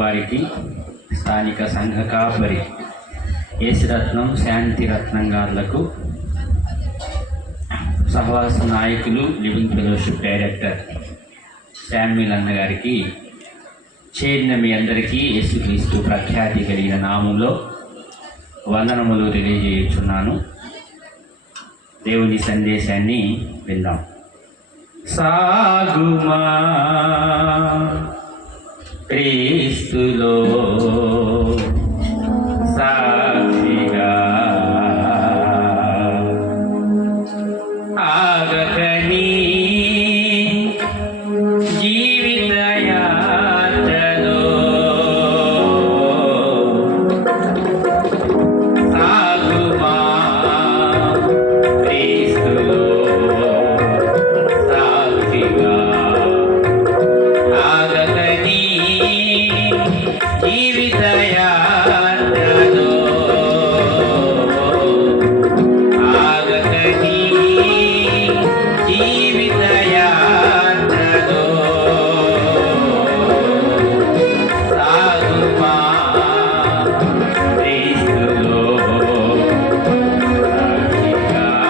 వారికి స్థానిక సంఘ కాపరి యేసురత్నం శాంతిరత్నం గారులకు, సహవాస నాయకులు లివింగ్ ఫెలోషిప్ డైరెక్టర్ శామ్యుల్ అన్న గారికి చేరిన మీ అందరికీ యేసుక్రీస్తు ప్రఖ్యాతి కలిగిన నామంలో వందనములు తెలియజేయుచున్నాను. దేవుని సందేశాన్ని విందాం. సాగుమా క్రీస్తులో సాక్షిగా ఆగకని జీవిత యాత్రలో సాగుమా క్రీస్తులో సాక్షిగా ఆగకని జీవిత యాత్రలో ఆగకని జీవిత యాత్రలో సాగుమా క్రీస్తులో సాక్షిగా.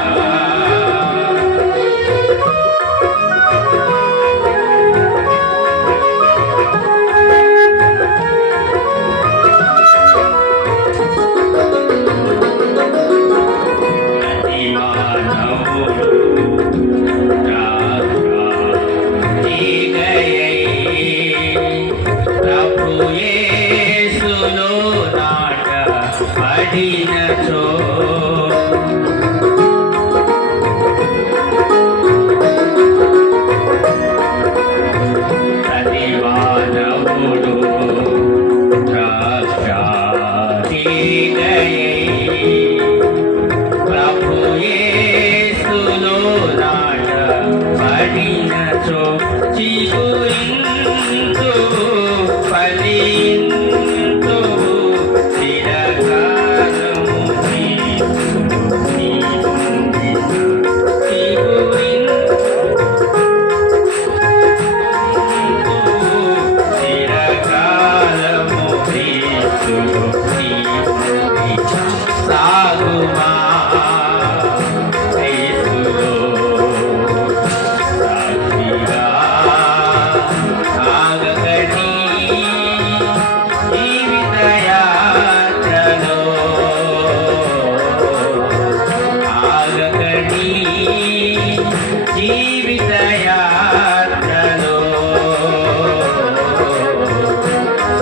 జీవిత యాత్రలో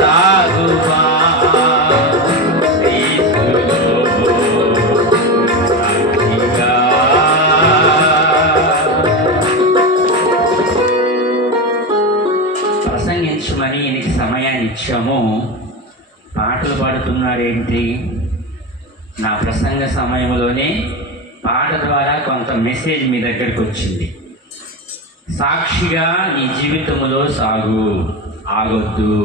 సాగుమా క్రీస్తులో సాక్షిగా. ప్రసంగించమని ఈయనకి సమయాన్ని ఇచ్చాము. పాటలు పాడుతున్నాడేంటి? నా ప్రసంగ సమయంలోనే పాట ద్వారా కొంత మెసేజ్ మీ దగ్గరికి వచ్చింది. సాక్షిగా నీ జీవితంలో సాగు, ఆగొద్దు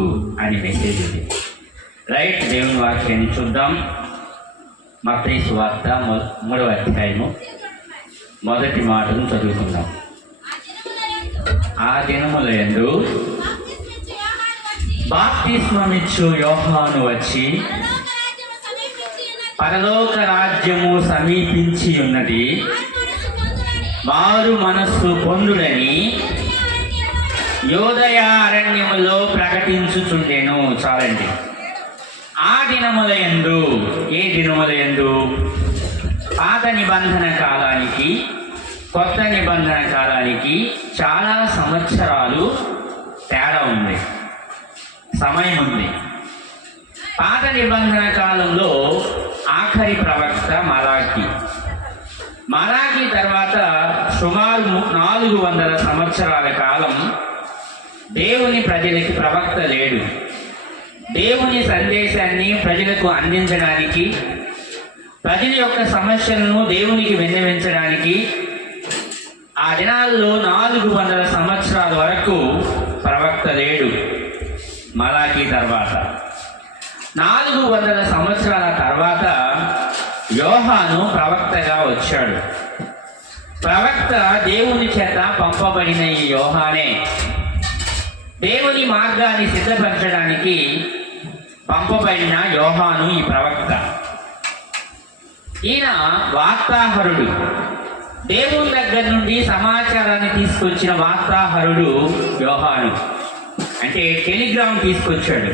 అని మెసేజ్ ఉంది. రైట్, దేవుని వాక్యాన్ని చూద్దాం. మత్తయి సువార్త 3వ అధ్యాయము 1వ మాటను చదువుకుందాం. ఆ దినములందు బాప్తిస్మమిచ్చు యోహాను వచ్చి, పరలోక రాజ్యము సమీపించి ఉన్నది, మారు మనస్సు పొందుడని యోదయ అరణ్యములో ప్రకటించుచుండెను. చాలండి. ఆ దినములయందు, ఏ దినములయందు? పాత నిబంధన కాలానికి కొత్త నిబంధన కాలానికి చాలా సంవత్సరాలు తేడా ఉంది, సమయం ఉంది. పాత నిబంధన కాలంలో ఆఖరి ప్రవక్త మలాకి తర్వాత సుమారు 400 సంవత్సరాల కాలం దేవుని ప్రజలకి ప్రవక్త లేడు. దేవుని సందేశాన్ని ప్రజలకు అందించడానికి, ప్రజల యొక్క సమస్యలను దేవునికి విన్నవించడానికి ఆ దినాల్లో 400 సంవత్సరాల వరకు ప్రవక్త లేడు. మలాకి తర్వాత 400 సంవత్సరాల తర్వాత యోహాను ప్రవక్తగా వచ్చాడు. ప్రవక్త దేవుని చేత పంపబడిన ఈ యోహానే దేవుని మార్గాన్ని సిద్ధపరచడానికి పంపబడిన యోహాను ఈ ప్రవక్త. ఈయన వార్తాహరుడు, దేవుని దగ్గర నుండి సమాచారాన్ని తీసుకొచ్చిన వార్తాహరుడు యోహాను. అంటే టెలిగ్రామ్ తీసుకొచ్చాడు.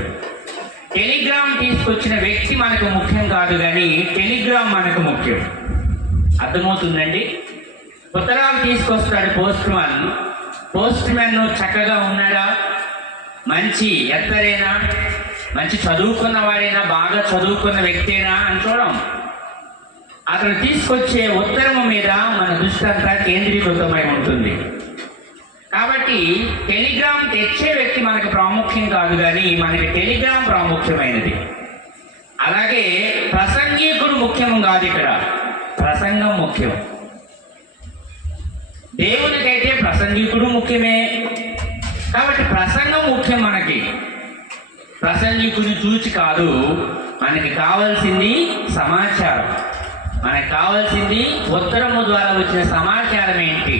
టెలిగ్రామ్ తీసుకొచ్చిన వ్యక్తి మనకు ముఖ్యం కాదు, కానీ టెలిగ్రామ్ మనకు ముఖ్యం. అర్థమవుతుందండి? ఉత్తరాలు తీసుకొస్తాడు పోస్ట్ మ్యాన్ చక్కగా ఉన్నాడా, మంచి ఎత్తరేనా, మంచి చదువుకున్న వాడైనా, బాగా చదువుకున్న వ్యక్తేనా అని చూడం. అతను తీసుకొచ్చే ఉత్తరము మీద మన దృష్టి అంతా కేంద్రీకృతమై ఉంటుంది. కాబట్టి టెలిగ్రామ్ తెచ్చే వ్యక్తి మనకు ప్రాముఖ్యం కాదు, కానీ మనకి టెలిగ్రామ్ ప్రాముఖ్యమైనది. అలాగే ప్రసంగికుడు ముఖ్యం కాదు, ఇక్కడ ప్రసంగం ముఖ్యం. దేవునికైతే ప్రసంగికుడు ముఖ్యమే, కాబట్టి ప్రసంగం ముఖ్యం. మనకి ప్రసంగికుని చూచి కాదు, మనకి కావాల్సింది సమాచారం. మనకు కావాల్సింది ఉత్తరము ద్వారా వచ్చిన సమాచారం ఏంటి,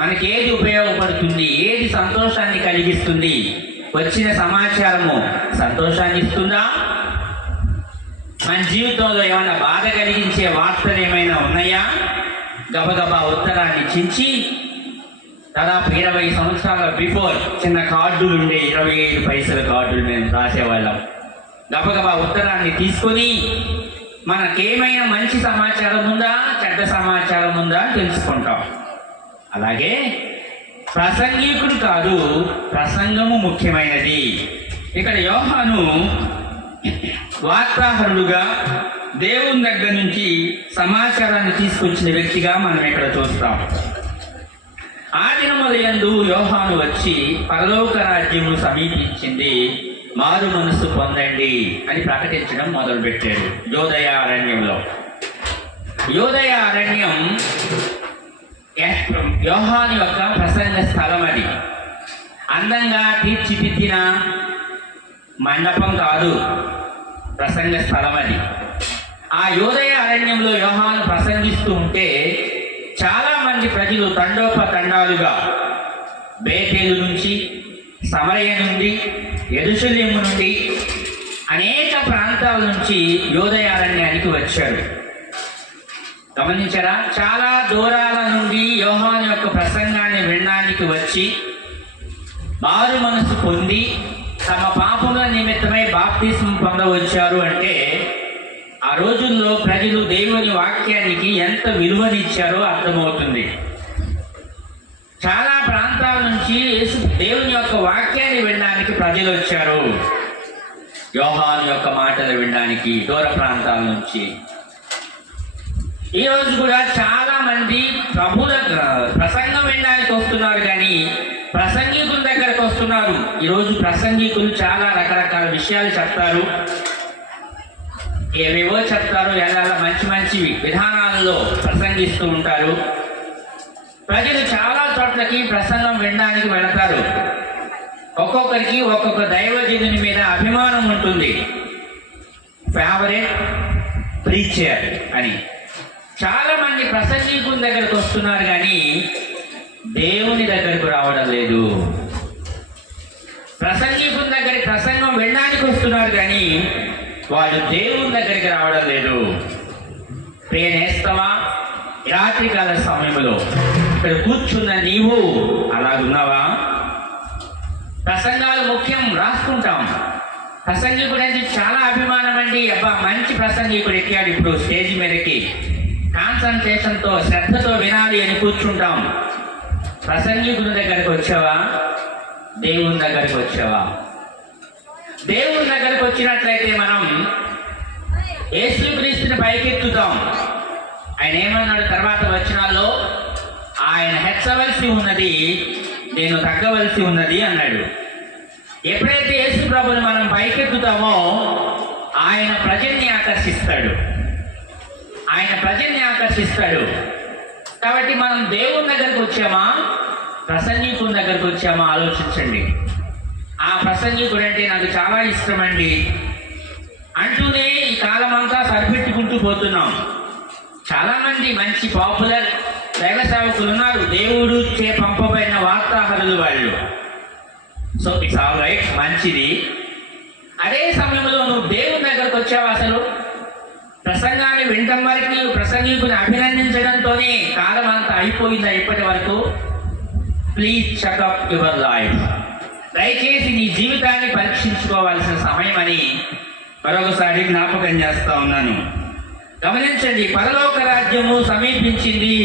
మనకి ఏది ఉపయోగపడుతుంది, ఏది సంతోషాన్ని కలిగిస్తుంది, వచ్చిన సమాచారము సంతోషాన్ని ఇస్తుందా, మన జీవితంలో ఏమైనా బాధ కలిగించే వార్తలు ఏమైనా ఉన్నాయా? గబగబా ఉత్తరాన్ని చించి, దాదాపు 20 సంవత్సరాల బిఫోర్ చిన్న కార్డులు ఉండే, 25 పైసల కార్డులు మేము రాసేవాళ్ళం. గబగబా ఉత్తరాన్ని తీసుకొని మనకేమైనా మంచి సమాచారం ఉందా, చెడ్డ సమాచారం ఉందా అని తెలుసుకుంటాం. అలాగే ప్రసంగికుడు కాదు, ప్రసంగము ముఖ్యమైనది. ఇక్కడ యోహాను వార్తాహరుడుగా దేవుని దగ్గర నుంచి సమాచారాన్ని తీసుకొచ్చిన వ్యక్తిగా మనం ఇక్కడ చూస్తాం. ఆ దినములందు యోహాను వచ్చి పరలోక రాజ్యము సమీపించింది, మారు మనసు పొందండి అని ప్రకటించడం మొదలుపెట్టాడు. యోదయ అరణ్యంలో. యోదయ అరణ్యం యోహాను యొక్క ప్రసంగ స్థలం. అది అందంగా తీర్చిదిద్దిన మండపం కాదు, ప్రసంగ స్థలం అది. ఆ యోదయ అరణ్యంలో యోహాను ప్రసంగిస్తూ ఉంటే చాలా మంది ప్రజలు తండోపతండాలుగా బేతేలు నుంచి, సమరయ నుండి, యెరూషలేము నుండి, అనేక ప్రాంతాల నుంచి యోదయ అరణ్యానికి వచ్చారు. గమనించారా? చాలా దూరాల నుండి యోహాను యొక్క ప్రసంగాన్ని వినడానికి వచ్చి మారు మనసు పొంది తమ పాపముల నిమిత్తమై బాప్తిస్మం పొందవచ్చారు. అంటే ఆ రోజుల్లో ప్రజలు దేవుని వాక్యానికి ఎంత విలువనిచ్చారో అర్థమవుతుంది. చాలా ప్రాంతాల నుంచి దేవుని యొక్క వాక్యాన్ని వినడానికి ప్రజలు వచ్చారు. యోహాను యొక్క మాటలు వినడానికి దూర ప్రాంతాల నుంచి. ఈ రోజు కూడా చాలా మంది ప్రభుల ప్రసంగం వినడానికి వస్తున్నారు, కానీ ప్రసంగికుల దగ్గరకు వస్తున్నారు. ఈరోజు ప్రసంగికులు చాలా రకరకాల విషయాలు చెప్తారు, ఏవేవో చెప్తారు, ఎలా మంచి మంచి విధానాలలో ప్రసంగిస్తూ ఉంటారు. ప్రజలు చాలా చోట్లకి ప్రసంగం వినడానికి వెళతారు. ఒక్కొక్కరికి ఒక్కొక్క దైవజనుని మీద అభిమానం ఉంటుంది, ఫేవరెట్ ప్రీచర్ అని. చాలా మంది ప్రసంగికుల దగ్గరకు వస్తున్నారు, కానీ దేవుని దగ్గరకు రావడం లేదు. ప్రసంగికుల దగ్గర ప్రసంగం వినడానికి వస్తున్నారు, కానీ వాళ్ళు దేవుని దగ్గరికి రావడం లేదు. ప్రియనేస్తమా, రాత్రికాల సమయంలో ఇక్కడ కూర్చున్న నీవు అలాగున్నావా? ప్రసంగాలు ముఖ్యం, రాసుకుంటాం. ప్రసంగికుడు అంటే చాలా అభిమానం అండి. అబ్బా, మంచి ప్రసంగికుడు ఎక్కాడు ఇప్పుడు స్టేజ్ మీదకి, కాన్సన్ట్రేషన్తో శ్రద్ధతో వినాలి అని కూర్చుంటాం. ప్రసంగికుడి దగ్గరికి వచ్చావా? దేవుని దగ్గరికి వచ్చావా? దేవుని దగ్గరికి వచ్చినట్లయితే మనం యేసుక్రీస్తుని పైకెత్తుతాం. ఆయన ఏమన్నాడు తర్వాత వచనాల్లో? ఆయన హెచ్చవలసి ఉన్నది, నేను తగ్గవలసి ఉన్నది అన్నాడు. ఎప్పుడైతే యేసు ప్రభుని మనం పైకెత్తుతామో ఆయన ప్రజల్ని ఆకర్షిస్తాడు, ఆయన ప్రజల్ని ఆకర్షిస్తాడు. కాబట్టి మనం దేవుని దగ్గరకు వచ్చామా, ప్రసంగికుని దగ్గరకు వచ్చామా ఆలోచించండి. ఆ ప్రసంగికుడు అంటే నాకు చాలా ఇష్టం అండి అంటూనే ఈ కాలం అంతా సరిపెట్టుకుంటూ పోతున్నాం. చాలా మంది మంచి పాపులర్ దైవ సేవకులు ఉన్నారు, దేవుడు చే పంపబడిన వార్తాహరులు. వాళ్ళు సో ఇట్స్ ఆల్ రైట్, మంచిది. అదే సమయంలో నువ్వు దేవుని దగ్గరకు వచ్చావు. అసలు ప్రసంగాన్ని వినటం వరకు ప్రసంగికుని అభినందించడంతోనే కాలం అంతా అయిపోయిందా ఇప్పటి వరకు? Please checkup your life. దయచేసి నీ జీవితాన్ని పరీక్షించుకోవాల్సిన సమయం అని మరొకసారి జ్ఞాపకం చేస్తా ఉన్నాను. గమనించండి, పరలోక రాజ్యము సమీపించింది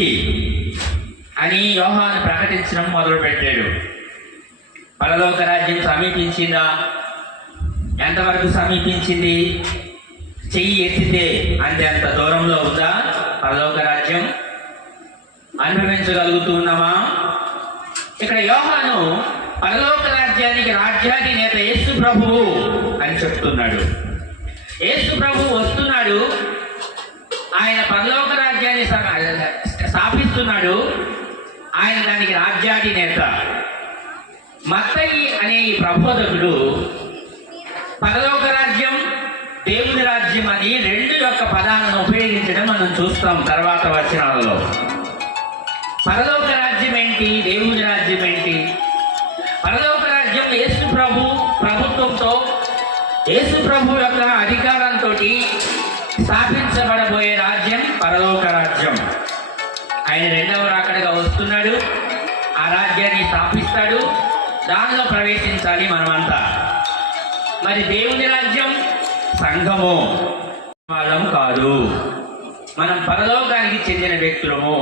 అని యోహాను ప్రకటించడం మొదలుపెట్టాడు. పరలోక రాజ్యం సమీపించిందా? ఎంతవరకు సమీపించింది? చెయ్యి ఎత్తితే అంత దూరంలో ఉందా పరలోక రాజ్యం? అనుభవించగలుగుతున్నామా? ఇక్కడ యోహాను పరలోక రాజ్యానికి రాజ్యాధినేత యేసు ప్రభువు అని చెప్తున్నాడు. యేసు ప్రభువు వస్తున్నాడు, ఆయన పరలోక రాజ్యాన్ని స్థాపిస్తున్నాడు, ఆయన దానికి రాజ్యాధినేత. మత్తయి అనే ఈ ప్రబోధకుడు పరలోక రాజ్యం, దేవుని రాజ్యం అని రెండు యొక్క పదాలను ఉపయోగించడం మనం చూస్తాం తర్వాత వచనాలలో. పరలోక రాజ్యం ఏంటి, దేవుని రాజ్యం ఏంటి? పరలోక రాజ్యం యేసు ప్రభు ప్రభుత్వంతో, యేసు ప్రభు యొక్క అధికారంతో స్థాపించబడబోయే రాజ్యం పరలోక రాజ్యం. ఆయన రెండవ రాకడగా వస్తున్నాడు, ఆ రాజ్యాన్ని స్థాపిస్తాడు, దానిలో ప్రవేశించాలి మనమంతా. మరి దేవుని రాజ్యం సంఘము వాళ్ళం కాదు, మనం పరలోకానికి చెందిన వ్యక్తులము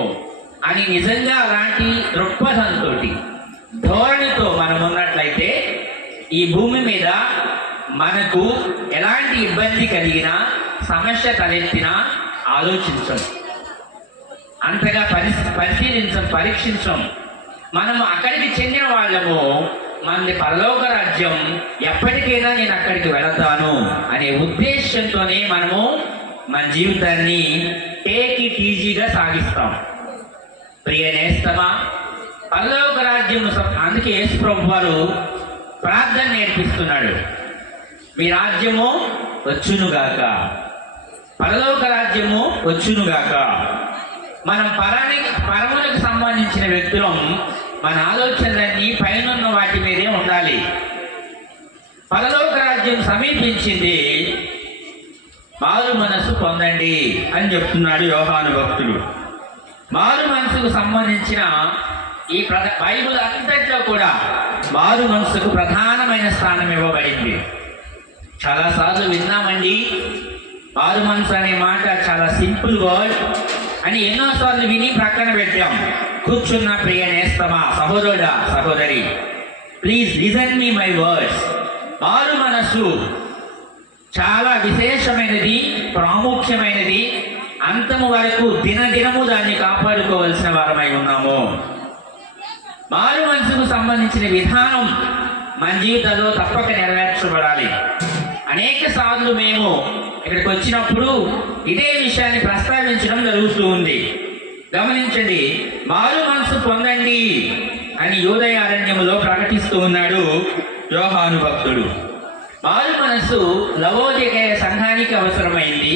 అని నిజంగా అలాంటి దృక్పథంతో ధోరణితో మనం ఉన్నట్లయితే ఈ భూమి మీద మనకు ఎలాంటి ఇబ్బంది కలిగినా, సమస్య తలెత్తినా ఆలోచించం, అంతగా పరిశీలించం, పరీక్షించం. మనము అక్కడికి చెందిన వాళ్ళము, మనది పరలోక రాజ్యం, ఎప్పటికైనా నేను అక్కడికి వెళతాను అనే ఉద్దేశంతోనే మనము మన జీవితాన్ని టేక్ ఇట్ ఈజీగా సాగిస్తాం. ప్రియ నేస్తమా, పరలోక రాజ్యం, అందుకే యేసు ప్రభు వారు ప్రార్థన నేర్పిస్తున్నాడు, మీ రాజ్యము వచ్చునుగాక, పరలోక రాజ్యము వచ్చునుగాక. మనం పరములకు సంబంధించిన వ్యక్తులం, మన ఆలోచనలన్నీ పైనున్న వాటి మీదే ఉండాలి. పరలోక రాజ్యం సమీపించింది, మారు మనసు పొందండి అని చెప్తున్నాడు యోహాను భక్తుడు. మారు మనసుకు సంబంధించిన ఈ బైబిల్ అంతట్లో కూడా మారు మనసుకు ప్రధానమైన స్థానం ఇవ్వబడింది. చాలాసార్లు విన్నామండి, మారు మనసు అనే మాట చాలా సింపుల్ వర్డ్ అని ఎన్నోసార్లు విని ప్రక్కన పెట్టాం. కూర్చున్న ప్రియ నేస్తమా, సహోదరుడా, సహోదరి, please listen me my words. మారు మనసు చాలా విశేషమైనది, ప్రాముఖ్యమైనది. అంతము వరకు దినదినము దాన్ని కాపాడుకోవాల్సిన వారమై ఉన్నాము. మారు మనసుకు సంబంధించిన విధానం మన జీవితంలో తప్పక నెరవేర్చబడాలి. అనేక సార్లు మేము ఇక్కడికి వచ్చినప్పుడు ఇదే విషయాన్ని ప్రస్తావించడం జరుగుతూ ఉంది. గమనించండి, మారు మనసు పొందండి అని యూదయ అరణ్యములో ప్రకటిస్తూ ఉన్నాడు యోహాను భక్తుడు. మారు మనసు లవోదికయ సంఘానికి అవసరమైంది,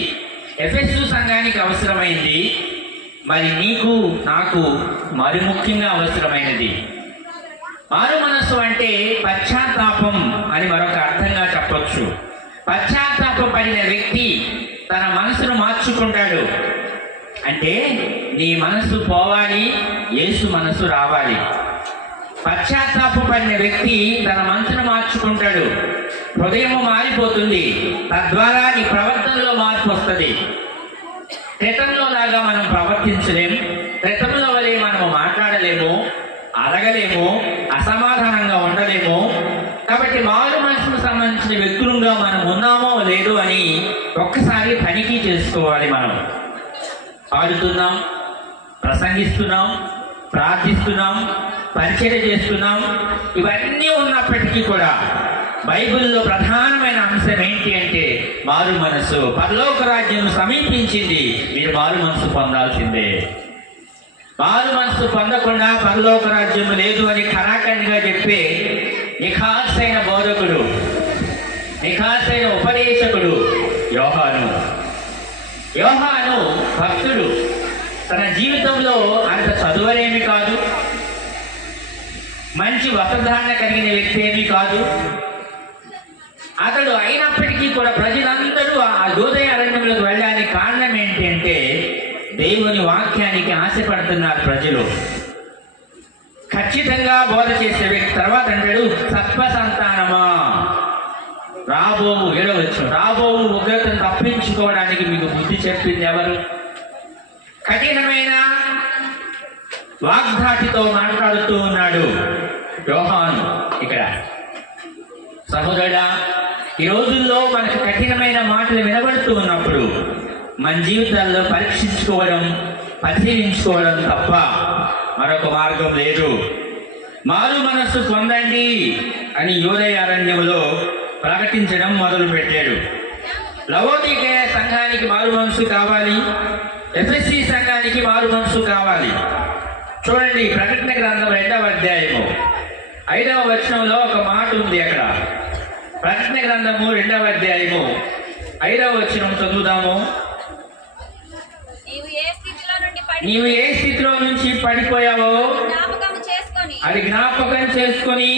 ఎఫెసు సంఘానికి అవసరమైంది, మరి నీకు నాకు మరి ముఖ్యంగా అవసరమైనది. మారు మనస్సు అంటే పశ్చాత్తాపం అని మరొక అర్థంగా చెప్పొచ్చు. పశ్చాత్తాపం పడిన వ్యక్తి తన మనసును మార్చుకుంటాడు. అంటే నీ మనసు పోవాలి, యేసు మనసు రావాలి. పశ్చాత్తాపం పడిన వ్యక్తి తన మనసును మార్చుకుంటాడు, హృదయం మారిపోతుంది, తద్వారా నీ ప్రవర్తనలో మార్పు వస్తుంది. క్రితంలో లాగా మనం ప్రవర్తించలేము, క్రితంలో వలె మనము మాట్లాడలేము, అడగలేము, అసమాధానంగా ఉండలేము. కాబట్టి మారు మనసుకు సంబంధించిన వ్యక్తులుగా మనం ఉన్నామో లేదో అని ఒక్కసారి తనిఖీ చేసుకోవాలి. మనం పాడుతున్నాం, ప్రసంగిస్తున్నాం, ప్రార్థిస్తున్నాం, పరిచర్య చేస్తున్నాం, ఇవన్నీ ఉన్నప్పటికీ కూడా బైబిల్లో ప్రధానమైన అంశం ఏంటి అంటే మారు మనసు. పరలోక రాజ్యం సమీపించింది, మీరు మారు మనసు పొందాల్సిందే. మారు మనసు పొందకుండా పరలోక రాజ్యం లేదు అని ఖరాఖండిగా చెప్పే నిఖార్సైన బోధకుడు, నిఖార్సైన ఉపదేశకుడు యోహాను. యోహాను భక్తుడు, తన జీవితంలో అంత చదువనేమి కాదు, మంచి వస్త్రధారణ కలిగిన వ్యక్తి ఏమీ కాదు. అతడు అయినప్పటికీ కూడా ప్రజలందరూ ఆ యోదయ అరణ్యంలోకి వెళ్ళడానికి కారణం ఏంటంటే దేవుని వాక్యానికి ఆశపడుతున్నారు ప్రజలు. ఖచ్చితంగా బోధ చేసే వ్యక్తి. తర్వాత అంటాడు, సత్వ సంతానమా రాబోవు, ఏడవచ్చు, రాబోవు ఉగ్రతను తప్పించుకోవడానికి మీకు బుద్ధి చెప్పింది ఎవరు? కఠినమైన వాగ్దాటితో మాట్లాడుతూ ఉన్నాడు యోహాను ఇక్కడ. సహోదరుడా, ఈ రోజుల్లో మనకు కఠినమైన మాటలు వినబడుతూ ఉన్నప్పుడు మన జీవితాల్లో పరీక్షించుకోవడం, పరిశీలించుకోవడం తప్ప మరొక మార్గం లేదు. మారు మనస్సు పొందండి అని యోదయ అరణ్యంలో ప్రకటించడం మొదలు పెట్టాడు. లవోదికయ సంఘానికి మారు మనసు కావాలి, ఎఫెసీ సంఘానికి మారు మనసు కావాలి. చూడండి, ప్రకటన గ్రంథం 2వ అధ్యాయము 5వ వచనంలో ఒక మాట ఉంది. అక్కడ ప్రకటన గ్రంథము 2వ అధ్యాయము 5వ వచనం చదువుదాము. నీవు ఏ స్థితిలో నుంచి పడిపోయావో అది జ్ఞాపకం చేసుకొని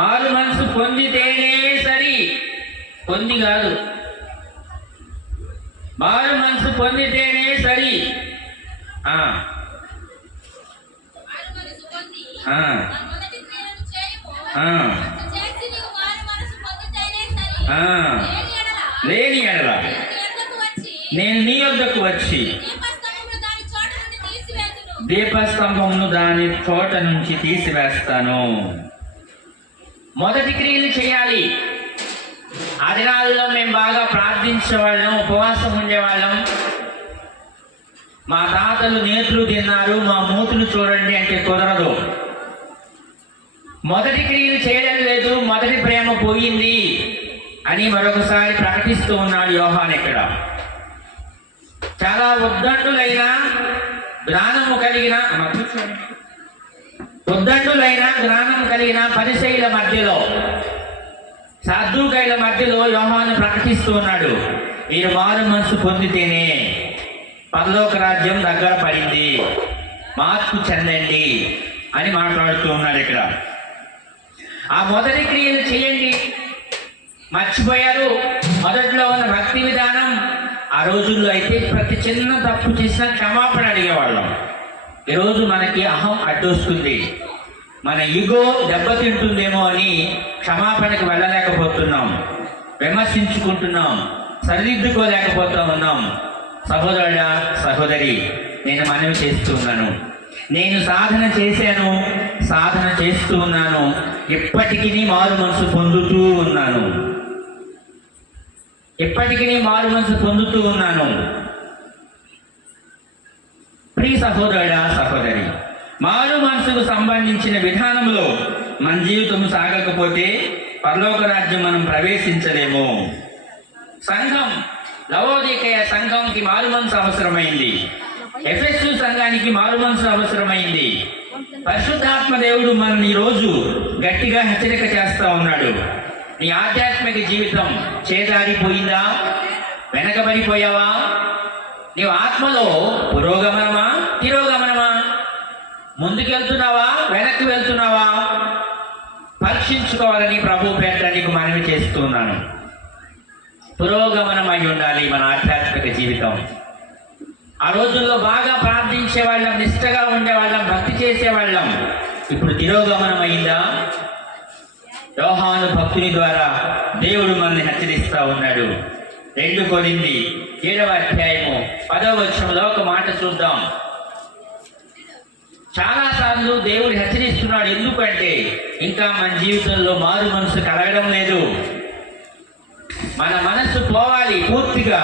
మారు మనసు పొందితేనే సరి. పొంది కాదు, మారు మనసు పొందితేనే సరి. లేని ఎడల నేను నీ వద్దకు వచ్చి దీపస్తంభమును దాని చోట నుంచి తీసివేస్తాను. మొదటి క్రియలు చేయాలి. ఆ దినాల్లో మేము బాగా ప్రార్థించేవాళ్ళం, ఉపవాసం ఉండేవాళ్ళం. మా తాతలు నేతులు తిన్నారు, మా మూతులు చూడండి అంటే కుదరదు. మొదటి క్రియలు చేయడం లేదు, మొదటి ప్రేమ పోయింది అని మరొకసారి ప్రకటిస్తూ ఉన్నాడు యోహాను ఇక్కడ. చాలా ఉద్దండులైన జ్ఞానము కలిగిన పరిసయ్యుల మధ్యలో, సద్దూకైల మధ్యలో యోహాను ప్రకటిస్తూ ఉన్నాడు, మీరు మారు మనసు పొందితేనే పరలోక రాజ్యం దగ్గర పడింది, మార్పు చెందండి అని మాట్లాడుతూ ఉన్నాడు ఇక్కడ. ఆ మొదటి క్రియలు చేయండి. మర్చిపోయారు మొదట్లో ఉన్న భక్తి విధానం. ఆ రోజుల్లో అయితే ప్రతి చిన్న తప్పు చేసినా క్షమాపణ అడిగేవాళ్ళం. ఈరోజు మనకి అహం అడ్డొస్తుంది, మన ఈగో దెబ్బతింటుందేమో అని క్షమాపణకు వెళ్ళలేకపోతున్నాం, విమర్శించుకుంటున్నాం, సరిదిద్దుకోలేకపోతూ ఉన్నాం. సహోదరుడా, సహోదరి, నేను మనవి చేస్తున్నాను, నేను సాధన చేశాను, సాధన చేస్తూ ఉన్నాను, ఇప్పటికీ మారు మనసు పొందుతూ ఉన్నాను, ఇప్పటికీ మారు మనసు పొందుతూ ఉన్నాను. ప్రియ సహోదరుడా, సహోదరి, మారు మనసుకు సంబంధించిన విధానంలో మన జీవితం సాగకపోతే పరలోక రాజ్యం మనం ప్రవేశించలేము. సంఘం, లవోదికయ సంఘంకి మారు మనసు అవసరమైంది, ఎఫెసు సంఘానికి మారు మనసు అవసరమైంది. పరిశుద్ధాత్మ దేవుడు మనల్ని ఈరోజు గట్టిగా హెచ్చరిక చేస్తా ఉన్నాడు. నీ ఆధ్యాత్మిక జీవితం చేదారిపోయిందా? వెనకబడిపోయావా? నీవు ఆత్మలో పురోగమనమా, తిరోగమనమా? ముందుకెళ్తున్నావా, వెనక్కి వెళ్తున్నావా? పరీక్షించుకోవాలని ప్రభు పేట నీకు మనవి చేస్తున్నాను. పురోగమనం అయి ఉండాలి మన ఆధ్యాత్మిక జీవితం. ఆ రోజుల్లో బాగా ప్రార్థించేవాళ్ళం, నిష్ఠగా ఉండేవాళ్ళం, భక్తి చేసేవాళ్ళం. ఇప్పుడు తిరోగమనం అయిందా? యోహాను భక్తుని ద్వారా దేవుడు మనల్ని హెచ్చరిస్తా ఉన్నాడు. 2 కొరింథీ 7వ అధ్యాయము 10వ వచనంలో ఒక మాట చూద్దాం. చాలా సార్లు దేవుడు హెచ్చరిస్తున్నాడు. ఎందుకంటే ఇంకా మన జీవితంలో మారు మనసు కలగడం లేదు. మన మనస్సు పోవాలి, పూర్తిగా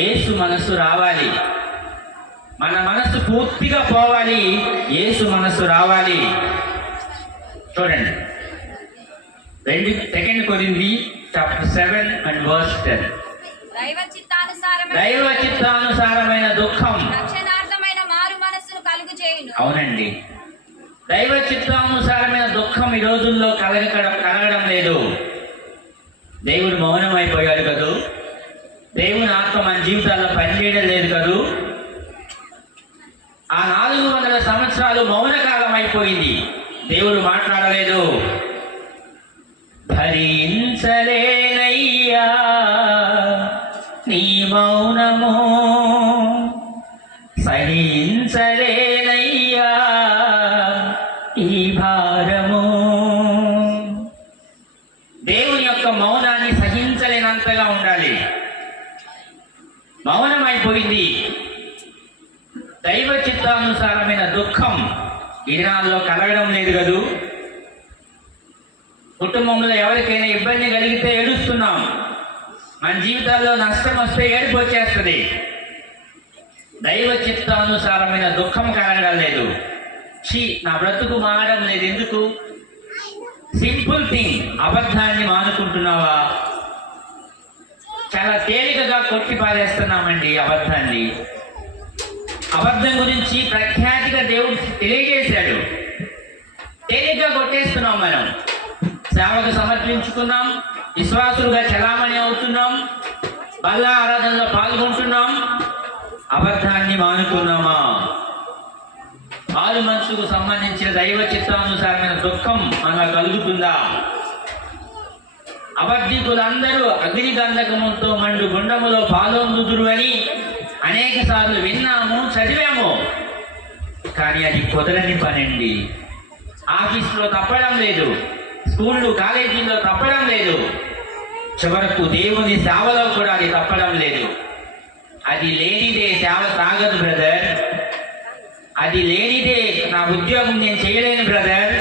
యేసు మనస్సు రావాలి. మన మనస్సు పూర్తిగా పోవాలి, యేసు మనస్సు రావాలి. చూడండి, 2 కొరింథీ chapter 7 and verse 10. దైవ చిత్తానుసారమైన దుఃఖం రక్షణార్థమైన మారు మనస్సును కలుగజేయును. అవునండి, దైవ చిత్తానుసారమైన దుఃఖం ఈ రోజుల్లో కలగడం లేదు. దేవుడు మౌనం అయిపోయాడు కదూ, దేవుని ఆత్మ మన జీవితాల్లో పనిచేయడం లేదు కదూ. ఆ 400 సంవత్సరాలు మౌన కాలం అయిపోయింది. పర్వాలేదు, భరించలేనయ్యా నీ మౌనము, సహించలేనయ్యా ఈ భారము. దేవుని యొక్క మౌనాన్ని సహించలేనంతగా ఉండాలి. మౌనం అయిపోయింది. దైవ చిత్తానుసారమైన దుఃఖం ఈ దినాల్లో కలగడం లేదు కదూ. కుటుంబంలో ఎవరికైనా ఇబ్బంది కలిగితే ఏడుస్తున్నాం. మన జీవితాల్లో నష్టం వస్తే ఏడుపు వచ్చేస్తుంది. దైవ చిత్తానుసారమైన దుఃఖం కలగడం లేదు. నా బ్రతుకు మారడం లేదు. ఎందుకు? సింపుల్ థింగ్, అబద్ధాన్ని మానుకుంటున్నావా? చాలా తేలికగా కొట్టి పారేస్తున్నామండి అబద్ధాన్ని. అబద్ధం గురించి ప్రఖ్యాతిగా దేవుడు తెలియజేశాడు. తేలిగ్గా కొట్టేస్తున్నాం. మనం సేవకు సమర్పించుకున్నాం, విశ్వాసులుగా చలామణి అవుతున్నాం, బల్ల ఆరాధనలో పాల్గొంటున్నాం. అబద్ధాన్ని మానుకున్నామా? ఆరు మనసుకు సంబంధించిన దైవ చిత్తానుసారమైన దుఃఖం మనకు కలుగుతుందా? అబద్ధికులందరూ అగ్ని గంధకముతో మండు గుండములో పాలొందుదురు అని అనేక సార్లు విన్నాము, చదివాము. కానీ అది కుదరని పనండి. ఆఫీసులో తప్పడం లేదు, స్కూళ్ళు కాలేజీల్లో తప్పడం లేదు, చివరకు దేవుని సేవలో కూడా అది తప్పడం లేదు. అది లేనిదే సేవ సాగదు బ్రదర్. అది లేనిదే నా ఉద్యోగం నేను చేయలేను brother.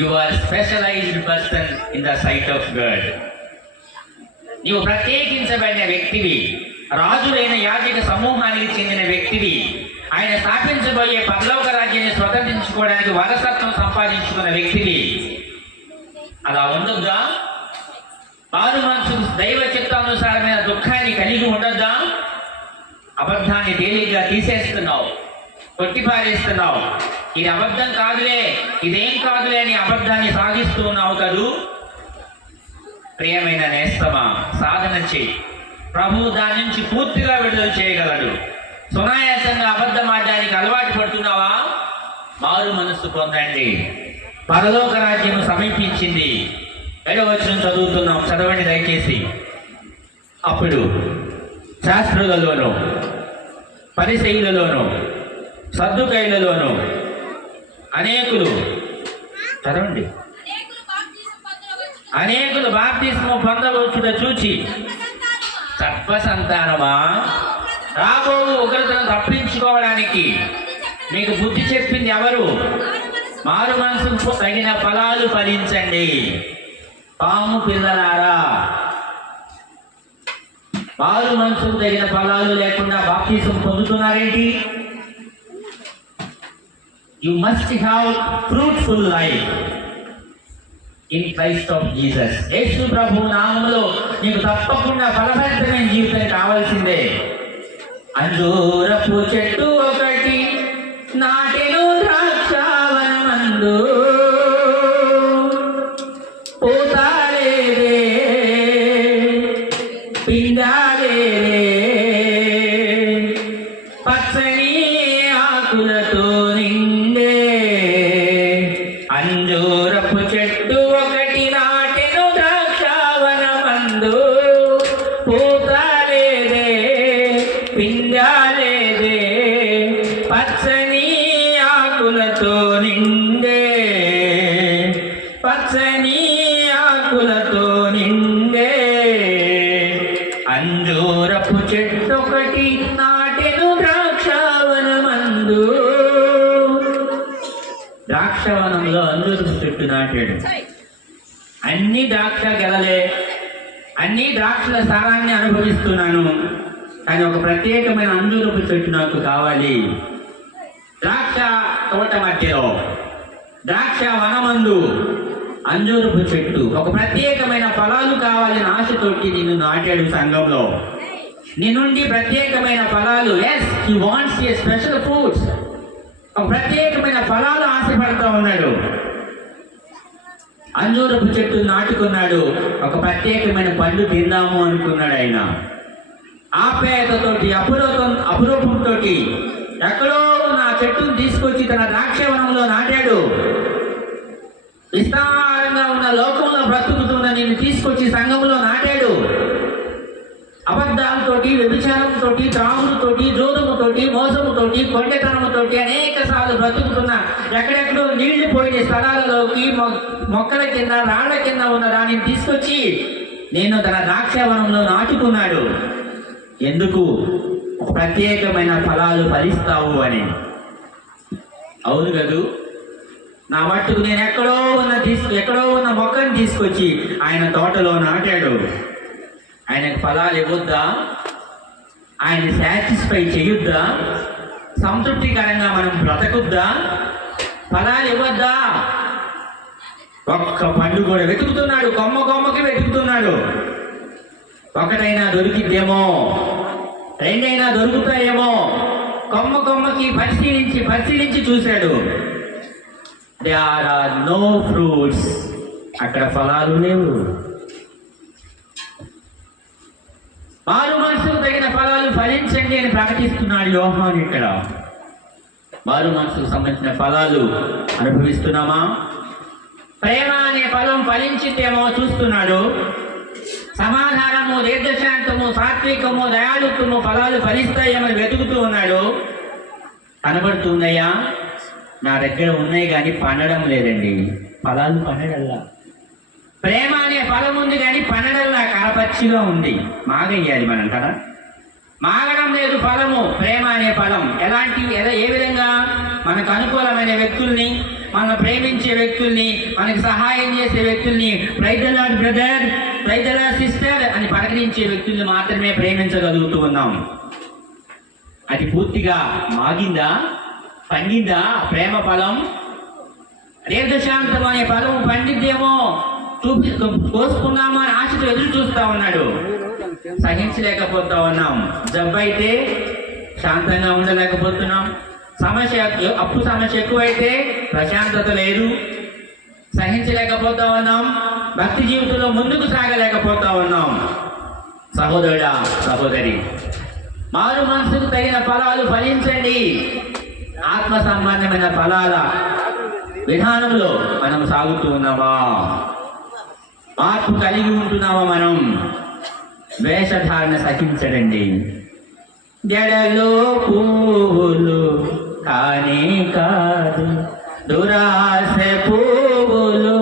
You are specialised person in the sight of God. నీవు ప్రత్యేకించబడిన వ్యక్తివి. రాజులైన యాజక సమూహానికి చెందిన వ్యక్తివి. ఆయన స్థాపించబోయే పరలోక రాజ్యాన్ని స్వతంత్రించుకోవడానికి వారసత్వం సంపాదించుకున్న వ్యక్తివి. అలా ఉండొద్దా? మారు మనసు దైవ చిత్తానుసారమైన దుఃఖాన్ని కలిగి ఉండొద్దా? అబద్ధాన్ని తేలిగ్గా తీసేస్తున్నావు, కొట్టిపారేస్తున్నావు. ఇది అబద్ధం కాదులే, ఇదేం కాదులే అని అబద్ధాన్ని సాగిస్తూ ఉన్నావు కదూ. ప్రియమైన నేస్తమా, సాధన చేయి. ప్రభువు దాని నుంచి పూర్తిగా విడుదల చేయగలడు. సునాయాసంగా అబద్ధం ఆడడానికి అలవాటు పడుతున్నావా? మారు మనస్సు పొందండి. పరలోక రాజ్యం సమీపించింది. 7వ వచనం చదువుతున్నాం, చదవండి దయచేసి. అప్పుడు శాస్త్రులలోను పరిసయ్యులలోను సద్దుకైలలోను అనేకులు, చదవండి, అనేకులు బాప్తిస్మము పొందవచ్చుట చూచి, సర్ప సంతానమా, రాబో ఉగ్రతను తప్పించుకోవడానికి మీకు బుద్ధి చెప్పింది ఎవరు? మారు మనసుకు తగిన ఫలాలు ఫలించండి. పాము పిల్లలారా, మారు మనసుకు తగిన ఫలాలు లేకుండా బాప్తిసం పొందుతున్నారేంటి? You must have fruitful life in Christ of Jesus. Yesu ప్రభు నామములో నీకు తప్పకుండా ఫలభరితమైన జీవితం కావాల్సిందే. అంజూరపు చెట్టు ఒకటి నాటెను ద్రాక్షావనమందు, పూతాలేదే పిండాలేదే, పచ్చని ఆకులతో నిండే. అంజూరపు చెట్టు ఒకటి నాటెను ద్రాక్షావనమందు, పూతాలేదే పిండాలేదే, పచ్చని ఆకులతో నిండే, పచ్చని ఆకులతో నిండే. అంజూరపు చెట్టు ఒకటి నాటెను ద్రాక్షావనమందు. ద్రాక్షవనంలో అంజూరపు చెట్టు నాటాడు. అన్ని ద్రాక్ష గెలలే, అన్ని ద్రాక్షల సారాన్ని అనుభవిస్తున్నాను, కానీ ఒక ప్రత్యేకమైన అంజూరపు చెట్టు నాకు కావాలి. ద్రాక్ష తోట మధ్యలో, ద్రాక్ష వనమందు అంజూరపు చెట్టు, ఒక ప్రత్యేకమైన ఫలాలు కావాలని ఆశతోటి నిన్ను నాటాడు సంఘంలో. నీ నుండి ప్రత్యేకమైన ఫలాలు, as he wants a special fruits, ఒక ప్రత్యేకమైన ఫలాలు ఆశపడతా ఉన్నాడు. అంజూరపు చెట్టు నాటుకున్నాడు, ఒక ప్రత్యేకమైన పండు తిందాము అనుకున్నాడు. ఆయన ఆప్యాయతతోటి, అపురూపంతో, ఎక్కడో నా చెట్టును తీసుకొచ్చి తన ద్రాక్షవనంలో నాటాడు. విస్తారంగా ఉన్న లోకంలో బ్రతుకుతున్న నిన్ను తీసుకొచ్చి సంఘంలో నాటాడు. అబద్ధాలతోటి, వ్యభిచారంతోటి, త్రాగుడుతోటి, జోదముతోటి, మోసముతోటి, కొండెతనముతోటి అనేక సార్లు బ్రతుకుతున్న ఎక్కడెక్కడో నీళ్లు పోయిన స్థలాలలోకి మొక్కల కింద, రాళ్ల కింద ఉన్న దానిని తీసుకొచ్చి నేను తన ద్రాక్షవనంలో నాటుకున్నాడు. ఎందుకు? ప్రత్యేకమైన ఫలాలు ఫలిస్తావు అని. అవును కదూ? నా మట్టుకు నేను ఎక్కడో ఉన్న మొక్కని తీసుకొచ్చి ఆయన తోటలో నాటాడు. ఆయనకు ఫలాలు ఇవ్వద్దా? ఆయన సాటిస్ఫై చేయొద్దా? సంతృప్తికరంగా మనం బ్రతకొద్దా? ఫలాలు ఇవ్వద్దా? ఒక్క పండు కూడా వెతుకుతున్నాడు, కొమ్మకి వెతుకుతున్నాడు. ఒకటైనా దొరికిద్దేమో, రెండైనా దొరుకుతాయేమో. కొమ్మకి పరిశీలించి చూశాడు. There are no fruits. అక్కడ ఫలాలు లేవు. మారు మనసుకు తగిన ఫలాలు ఫలించండి అని ప్రకటిస్తున్నాడు యోహాను. ఇక్కడ మారు మనసుకు సంబంధించిన ఫలాలు అనుభవిస్తున్నామా? ప్రేమ అనే ఫలం ఫలించిందేమో చూస్తున్నాడు. సమాధానము, దీర్ఘశాంతము, సాత్వికము, దయాళుత్వము ఫలాలు ఫలిస్తాయేమని వెతుకుతూ ఉన్నాడు. కనబడుతుందయ్యా, నా దగ్గర ఉన్నాయి కానీ పండడం లేదండి. ఫలాలు పండడల్లా. ప్రేమ అనే ఫలం ఉంది కానీ పండడల్లా కరపచ్చిగా ఉంది. మాగయ్యాలి మనం కదా. మాగడం లేదు ఫలము. ప్రేమ అనే ఫలం ఏ విధంగా మనకు అనుకూలమైన వ్యక్తుల్ని, మనం ప్రేమించే వ్యక్తుల్ని, మనకి సహాయం చేసే వ్యక్తుల్ని, praise the Lord brother, praise the Lord sister అని పలకరించే వ్యక్తుల్ని మాత్రమే ప్రేమించగలుగుతూ ఉన్నాం. అది పూర్తిగా మాగిందా, పండిందా ప్రేమ ఫలం? దీర్ఘశాంతం అనే ఫలం పండిద్దేమో కోసుకున్నామో అని ఆశతో ఎదురు చూస్తా ఉన్నాడు. సహించలేకపోతా ఉన్నాం. జబ్బు అయితే శాంతంగా ఉండలేకపోతున్నాం. అప్పు సమస్య ఎక్కువైతే ప్రశాంతత లేదు. సహించలేకపోతా ఉన్నాం. భక్తి జీవితంలో ముందుకు సాగలేకపోతా ఉన్నాం. సహోదరుడా, సహోదరి, మారు మనసుకు తగిన ఫలాలు ఫలించండి. ఆత్మ సంబంధమైన ఫలాల విధానంలో మనం సాగుతూ ఉన్నామా? మార్పు కలిగి ఉంటున్నామా? మనం వేషధారణ సహించడండి. జడలో పువ్వులు కానే కాదు, దురాశ పువ్వులు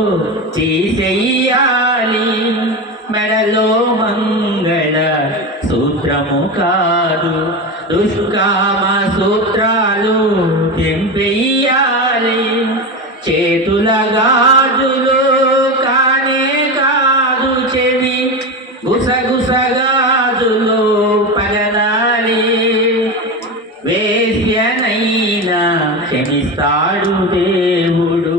తీసేయాలి. మెడలో మంగళ సూత్రము కాదు, దుష్కామ సూత్రాలు తెంపెయ్యాలి. చేతుల గాజులు కానే కాదు, చెవి గుసగుసగాజులు పగలాలి. వేశ్యనైనా క్షమిస్తాడు దేవుడు,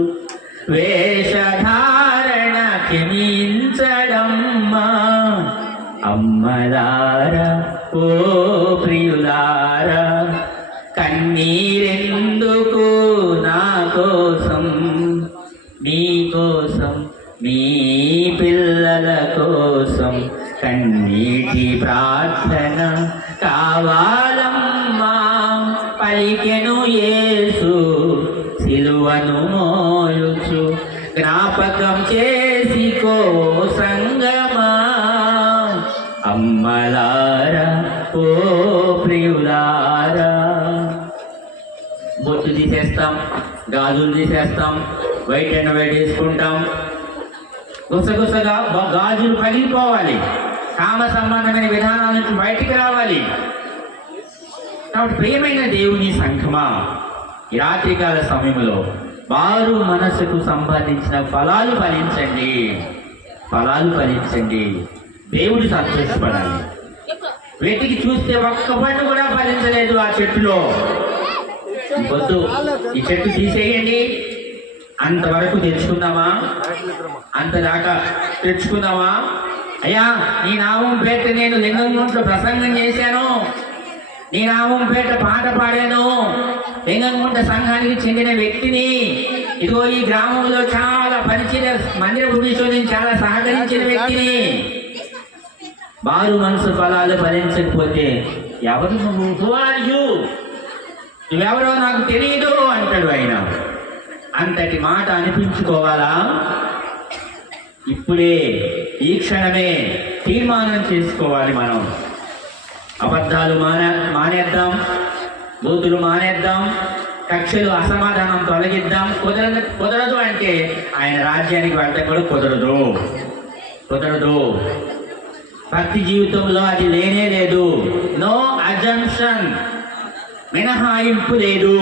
వేషధారణ క్షమించడమ్మా. అమ్మలారా, ఓ ప్రియులారా, కన్నీరెందుకు నా కోసం, మీ కోసం, మీ పిల్లల కోసం కన్నీటి ప్రార్థన కావాలమ్మా. పలికెను యేసు సిలువను మోయుచు, జ్ఞాపకం చేసుకో సంగమా. అమ్మలారా, ఓ ప్రియులారా. బొట్టు తీసేస్తాం, గాజులు తీసేస్తాం, వైట్ అండ్ వైట్ వేసుకుంటాం. గుసగుసగా గాజులు పగిలిపోవాలి. కామ సంబంధమైన విధానాల నుంచి బయటికి రావాలి. కాబట్టి ప్రియమైన దేవుని సంఘమా, ఈ రాత్రికాల సమయంలో వారు మనసుకు సంబంధించిన ఫలాలు ఫలించండి. ఫలాలు ఫలించండి. దేవుడు సంతోషపడాలి. వెతికి చూస్తే ఒక్క పండు కూడా ఫలించలేదు ఆ చెట్టులో. వద్దు, ఈ చెట్టు తీసేయండి. అంతవరకు తెచ్చుకుందామా? అంతదాకా తెచ్చుకుందామా? అయ్యా, నీ నామం పేట నేను లింగంగుంట్లో ప్రసంగం చేశాను, నీ నామం పేట పాట పాడాను, లింగంగుంట సంఘానికి చెందిన వ్యక్తిని, ఇదిగో ఈ గ్రామంలో చాలా పరిచయ మందిర భూమిలో చాలా సహకరించిన వ్యక్తిని. మారు మనసు ఫలాలు ఫలించకపోతే ఎవరు నువ్వు? Who are you? నువ్వెవరో నాకు తెలియదు అంటాడు ఆయన. అంతటి మాట అనిపించుకోవాలా? ఇప్పుడే ఈ క్షణమే తీర్మానం చేసుకోవాలి. మనం అబద్ధాలు మానేద్దాం, బూతులు మానేద్దాం, కక్షలు అసమాధానం తొలగిద్దాం. కుదరదు అంటే ఆయన రాజ్యానికి వెళ్తే కూడా కుదరదు. భక్తి జీవితంలో అది లేనే లేదు. నో అజంప్షన్, మినహాయింపు లేదు.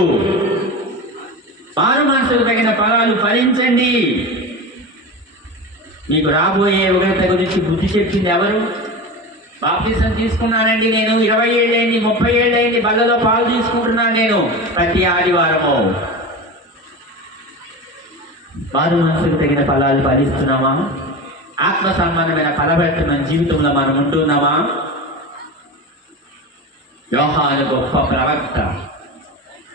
మారు మనసుకు తగిన ఫలాలు ఫలించండి. మీకు రాబోయే ఉగ్రత గురించి బుద్ధి చెప్పింది ఎవరు? బాప్తిసం తీసుకున్నానండి నేను, 20 ఏళ్ళైంది, 30 ఏళ్ళైంది, బల్లలో పాలు తీసుకుంటున్నాను నేను ప్రతి ఆదివారము. మారు మనసుకు తగిన ఫలాలు ఫలిస్తున్నామా? ఆత్మ సంబంధమైన ఫలభరితమైన జీవితంలో మనం ఉంటున్నామా? యోహాను గొప్ప ప్రవక్త.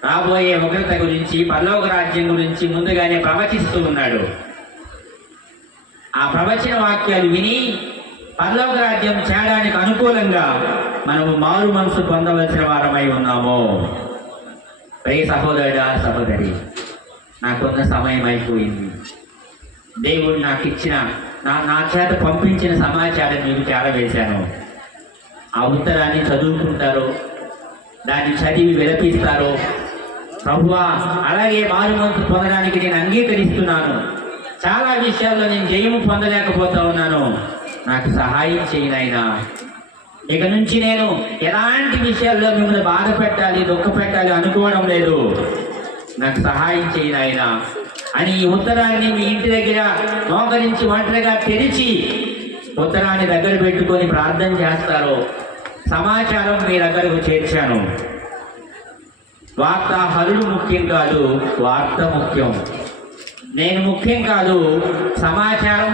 రాబోయే ఉగ్రత గురించి, పరలోక రాజ్యం గురించి ముందుగానే ప్రవచిస్తూ ఉన్నాడు. ఆ ప్రవచన వాక్యాలు విని పరలోక రాజ్యం చేయడానికి అనుకూలంగా మనము మారు మనసు పొందవలసిన వారమై ఉన్నాము. ప్రియ సహోదరుడా, సహోదరి, నాకున్న సమయం అయిపోయింది. దేవుడు నాకు ఇచ్చిన నా చేత పంపించిన సమాచారం మీకు చేరవేశాను. ఆ ఉత్తరాన్ని చదువుకుంటారు, దాన్ని చదివి విలపిస్తారు. ప్రభువా, అలాగే మారు మనసు పొందడానికి నేను అంగీకరిస్తున్నాను. చాలా విషయాల్లో నేను జయము పొందలేకపోతా ఉన్నాను, నాకు సహాయం చేయనైనా. ఇక నుంచి నేను ఎలాంటి విషయాల్లో మిమ్మల్ని బాధ పెట్టాలి, దుఃఖ పెట్టాలి అనుకోవడం లేదు, నాకు సహాయం చేయనైనా అని ఈ ఉత్తరాన్ని మీ ఇంటి దగ్గర మోకరించి ఒంటరిగా తెరిచి ఉత్తరాన్ని దగ్గర పెట్టుకొని ప్రార్థన చేస్తారు. సమాచారం మీ దగ్గరకు చేర్చాను. వార్తాహరుడు ముఖ్యం కాదు, వార్త ముఖ్యం. నేను ముఖ్యం కాదు, సమాచారం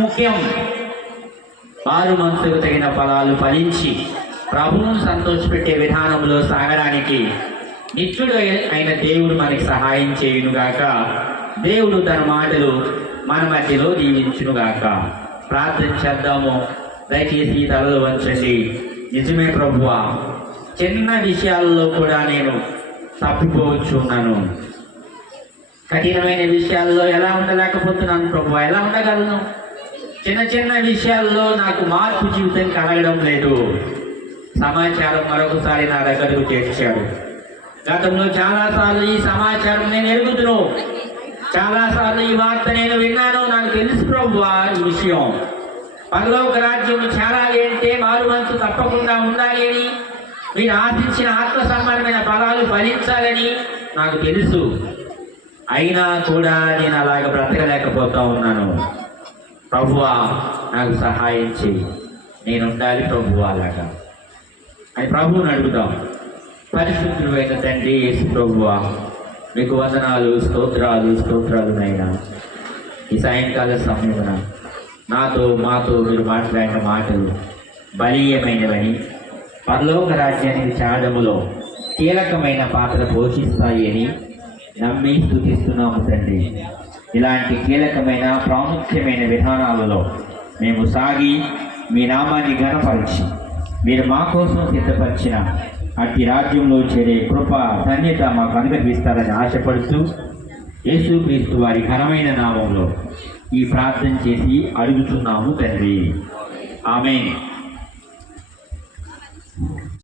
ముఖ్యం. మారు మనసుకు తగిన ఫలాలు ఫలించి ప్రభువును సంతోషపెట్టే విధానంలో సాగడానికి నిత్యుడు అయిన దేవుడు మనకి సహాయం చేయునుగాక. దేవుడు తన మాటలు మన మధ్యలో దీవించునుగాక. ప్రార్థన చేద్దాము. దయచేసి తలలు వంచండి. నిజమే ప్రభువా, చిన్న విషయాల్లో కూడా నేను తప్పిపోవచ్చున్నాను. కఠినమైన విషయాల్లో ఎలా ఉండలేకపోతున్నాను ప్రభువా, ఎలా ఉండగలను? చిన్న చిన్న విషయాల్లో నాకు మార్పు జీవితం కలగడం లేదు. సమాచారం మరొకసారి నా దగ్గరకు చేర్చాడు. గతంలో చాలాసార్లు ఈ సమాచారం నేను ఎరుగుతున్నాను, చాలాసార్లు ఈ వార్త నేను విన్నాను. నాకు తెలుసు ప్రభువా ఈ విషయం. పరలోక రాజ్యం చేరాలి అంటే మారు మనసు తప్పకుండా ఉండాలి అని, మీరు ఆశించిన ఆత్మ సంబంధమైన ఫలాలు ఫలించాలని నాకు తెలుసు. అయినా కూడా నేను అలాగ బ్రతకలేకపోతా ఉన్నాను. ప్రభువా, నాకు సహాయం చేయి, నేను ఉండాలి ప్రభువా అలాగా అని ప్రభువుని అడుగుదాం. పరిశుద్ధుడైన తండ్రి యేసు ప్రభువా, మీకు వందనాలు, స్తోత్రాలు నైనా. ఈ సాయంకాల సమయమున మాతో మీరు మాట్లాడిన మాటలు బలీయమైనవని, పరలోక రాజ్యానికి చేరడములో కీలకమైన పాత్ర పోషిస్తాయి అని నమ్మి స్తుతిస్తున్నాము తండ్రి. ఇలాంటి కీలకమైన ప్రాముఖ్యమైన విధానాలలో మేము సాగి మీ నామాన్ని ఘనపరిచి మీరు మా కోసం సిద్ధపరిచిన అట్టి రాజ్యంలో చేరే కృప ధన్యత మాకు అనుగ్రహిస్తారని ఆశపడుతూ యేసుక్రీస్తు వారి ఘనమైన నామంలో ఈ ప్రార్థన చేసి అడుగుతున్నాము తండ్రి. ఆమేన్.